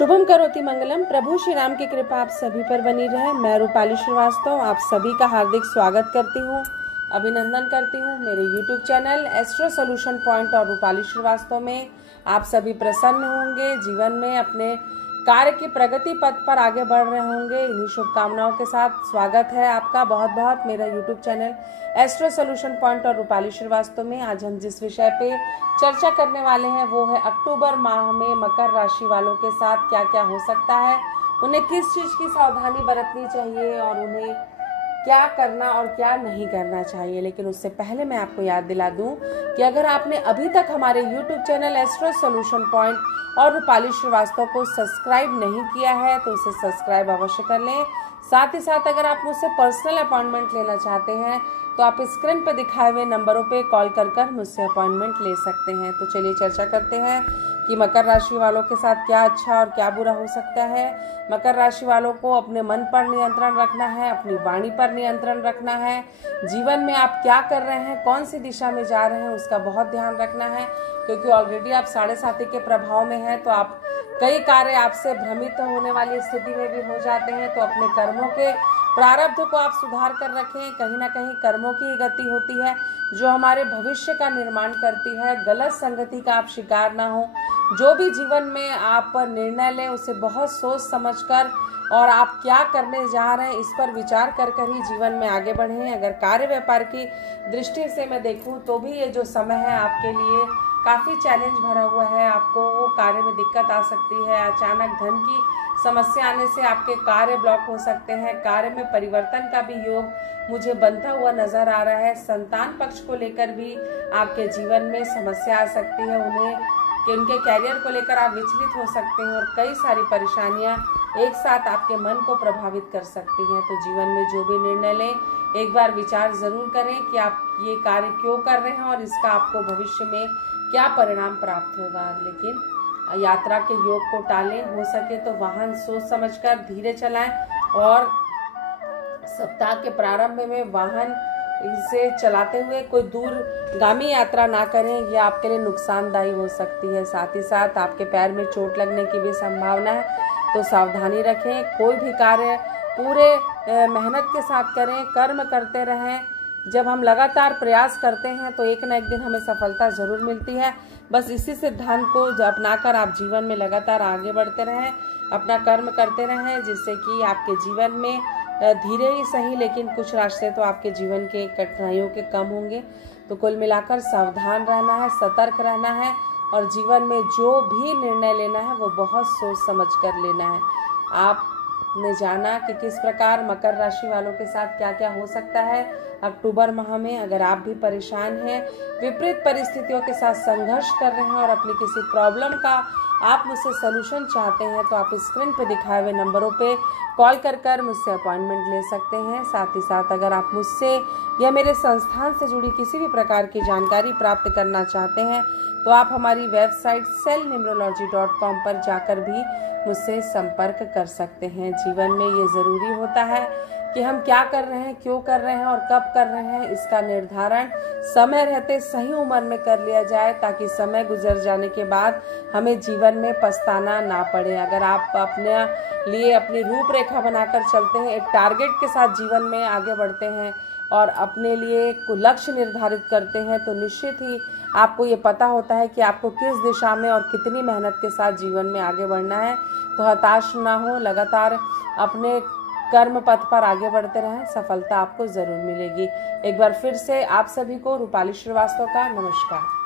शुभम करोति मंगलम। प्रभु श्री राम की कृपा आप सभी पर बनी रहे। मैं रूपाली श्रीवास्तव आप सभी का हार्दिक स्वागत करती हूँ, अभिनंदन करती हूँ मेरे YouTube channel astro solution point और रूपाली श्रीवास्तव में। आप सभी प्रसन्न होंगे, जीवन में अपने कार्य की प्रगति पथ पर आगे बढ़ रहे होंगे। इन्हीं शुभकामनाओं के साथ स्वागत है आपका बहुत बहुत मेरा YouTube channel astro solution point और रूपाली श्रीवास्तव में। आज हम जिस विषय पे चर्चा करने वाले हैं वो है अक्टूबर माह में मकर राशि वालों के साथ क्या क्या हो सकता है, उन्हें किस चीज की सावधानी बरतनी चाहिए और उन्हें क्या करना और क्या नहीं करना चाहिए। लेकिन उससे पहले मैं आपको याद दिला दूं कि अगर आपने अभी तक हमारे YouTube channel astro solution point और रूपाली श्रीवास्तव को सब्सक्राइब नहीं किया है तो उसे सब्सक्राइब अवश्य कर लें। साथ ही साथ अगर आप मुझसे पर्सनल अपॉइंटमेंट लेना चाहते हैं तो आप स्क्रीन पर दिखाए हुए नंबरों पे कॉल कर मुझसे अपॉइंटमेंट ले सकते हैं। तो चलिए चर्चा करते हैं कि मकर राशि वालों के साथ क्या अच्छा और क्या बुरा हो सकता है। मकर राशि वालों को अपने मन पर नियंत्रण रखना है, अपनी वाणी पर नियंत्रण रखना है। जीवन में आप क्या कर रहे हैं, कौन सी दिशा में जा रहे हैं, उसका बहुत ध्यान रखना है, क्योंकि ऑलरेडी आप 7.5 के प्रभाव में हैं तो आप कई कार्य आपसे भ्रमित होने वाली स्थिति में भी हो जाते हैं। तो अपने कर्मों के प्रारब्ध को आप सुधार कर रखें। कहीं ना कहीं कर्मों की गति होती है जो हमारे भविष्य का निर्माण करती है। गलत संगति का आप शिकार ना हो। जो भी जीवन में आप निर्णय लें उसे बहुत सोच समझकर और आप क्या करने जा रहे हैं इस पर विचार कर ही जीवन में आगे बढ़ें। अगर कार्य व्यापार की दृष्टि से मैं देखूं तो भी ये जो समय है आपके लिए काफी चैलेंज भरा हुआ है। आपको कार्य में दिक्कत आ सकती है, अचानक धन की समस्या आने से आपके कार्य ब्लॉक हो सकते हैं। कार्य में परिवर्तन का भी योग मुझे बनता हुआ नजर आ रहा है। संतान पक्ष को लेकर भी आपके जीवन में समस्या आ सकती है, उनके कैरियर को लेकर आप विचलित हो सकते हैं और कई सारी परेशानियां एक साथ आपके मन को प्रभावित कर सकती हैं। तो जीवन में जो भी निर्णय लें एक बार विचार जरूर करें कि आप ये कार्य क्यों कर रहे हैं और इसका आपको भविष्य में क्या परिणाम प्राप्त होगा। लेकिन यात्रा के योग को टालें, हो सके तो वाहन सोच समझकर धीरे चलाएं और सप्ताह के प्रारंभ में वाहन इसे चलाते हुए कोई दूरगामी यात्रा ना करें, यह आपके लिए नुकसानदायी हो सकती है। साथ ही साथ आपके पैर में चोट लगने की भी संभावना है, तो सावधानी रखें। कोई भी कार्य पूरे मेहनत के साथ करें, कर्म करते रहें। जब हम लगातार प्रयास करते हैं तो एक न एक दिन हमें सफलता जरूर मिलती है। बस इसी सिद्धांत को अपनाकर आप जीवन में लगातार आगे बढ़ते रहें, अपना कर्म करते रहें, जिससे कि आपके जीवन में धीरे ही सही लेकिन कुछ रास्ते तो आपके जीवन के कठिनाइयों के कम होंगे। तो कुल मिलाकर सावधान रहना है, सतर्क रहना है और जीवन में जो भी निर्णय लेना है वो बहुत सोच समझ कर लेना है। आपने जाना कि किस प्रकार मकर राशि वालों के साथ क्या क्या हो सकता है अक्टूबर माह में। अगर आप भी परेशान हैं, विपरीत परिस्थितियों के साथ संघर्ष कर रहे हैं और अपनी किसी प्रॉब्लम का आप मुझसे सलूशन चाहते हैं तो आप स्क्रीन पे दिखाए हुए नंबरों पे कॉल कर मुझसे अपॉइंटमेंट ले सकते हैं। साथ ही साथ अगर आप मुझसे या मेरे संस्थान से जुड़ी किसी भी प्रकार की जानकारी प्राप्त करना चाहते हैं तो आप हमारी वेबसाइट cellnumerology.com पर जाकर भी मुझसे संपर्क कर सकते हैं। जीवन में ये जरूरी होता है कि हम क्या कर रहे हैं, क्यों कर रहे हैं और कब कर रहे हैं, इसका निर्धारण समय रहते सही उम्र में कर लिया जाए, ताकि समय गुजर जाने के बाद हमें जीवन में पछताना ना पड़े। अगर आप अपने लिए अपनी रूपरेखा बनाकर चलते हैं, एक टारगेट के साथ जीवन में आगे बढ़ते हैं और अपने लिए एक लक्ष्य निर्धारित करते हैं तो निश्चित ही आपको ये पता होता है कि आपको किस दिशा में और कितनी मेहनत के साथ जीवन में आगे बढ़ना है। तो हताश ना हो, लगातार अपने कर्म पथ पर आगे बढ़ते रहें, सफलता आपको जरूर मिलेगी। एक बार फिर से आप सभी को रूपाली श्रीवास्तव का नमस्कार।